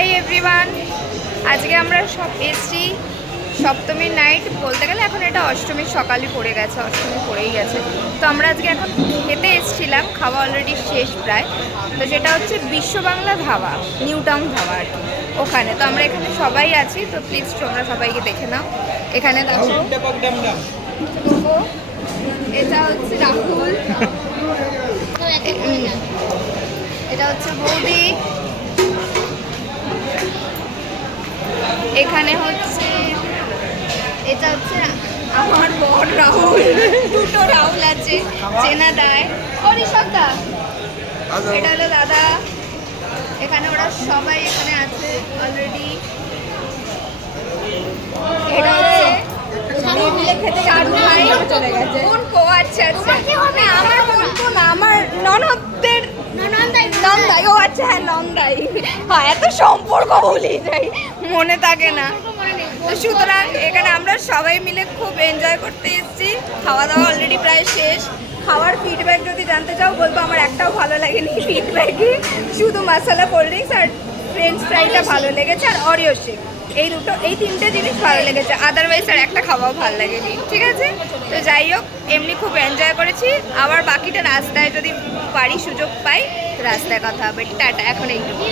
Hi everyone, আজকে আমরা সব এসছি সপ্তমীর নাইট, বলতে গেলে এখন এটা অষ্টমীর সকালই পড়ে গেছে, অষ্টমী পড়েই গেছে। তো আমরা আজকে এখন খেতে এসছিলাম, খাওয়া অলরেডি শেষ প্রায়। তো যেটা হচ্ছে বিশ্ব বাংলা ধাবা, নিউ টাউন ধাবা আর কি, ওখানে। তো আমরা এখানে সবাই আছি, তো প্লিজ তোমরা সবাইকে দেখে নাও। এখানে দেখো, এটা হচ্ছে রাহুল, এটা হচ্ছে বৌদি, এখানে হচ্ছে, এটা হচ্ছে আমার বর রাহুল, দুটো রাহুল আছে, চেনা দেয় অরিশব্দা, এটা হলো দাদা। এখানে ওরা সবাই এখানে আছে অলরেডি। এটা হচ্ছে আচ্ছা আচ্ছা, আমার বোনপো না, আমার ননদদের নন্দাই। ও আচ্ছা, হ্যাঁ নন্দাই। হ্যাঁ, এত সম্পর্ক বলি যাই, মনে থাকে না। তো সুতরাং এখানে আমরা সবাই মিলে খুব এনজয় করতে এসেছি। খাওয়া দাওয়া অলরেডি প্রায় শেষ। খাওয়ার ফিডব্যাক যদি জানতে চাও বলবো আমার একটাও ভালো লাগেনি ফিডব্যাকে, শুধু মশলা কোল্ড ড্রিঙ্কস আর ফ্রেঞ্চ ফ্রাইটা ভালো লেগেছে, আর অরিও শেক, এই তিনটে জিনিস ভালো লেগেছে। আদারওয়াইজ আর একটা খাওয়াও ভালো লাগেনি, ঠিক আছে। তো যাই হোক, এমনি খুব এনজয় করেছি। আবার বাকিটা রাস্তায় যদি পারি, সুযোগ পাই, রাস্তায় কথা হবে। টাটা, এখন এইটুকু।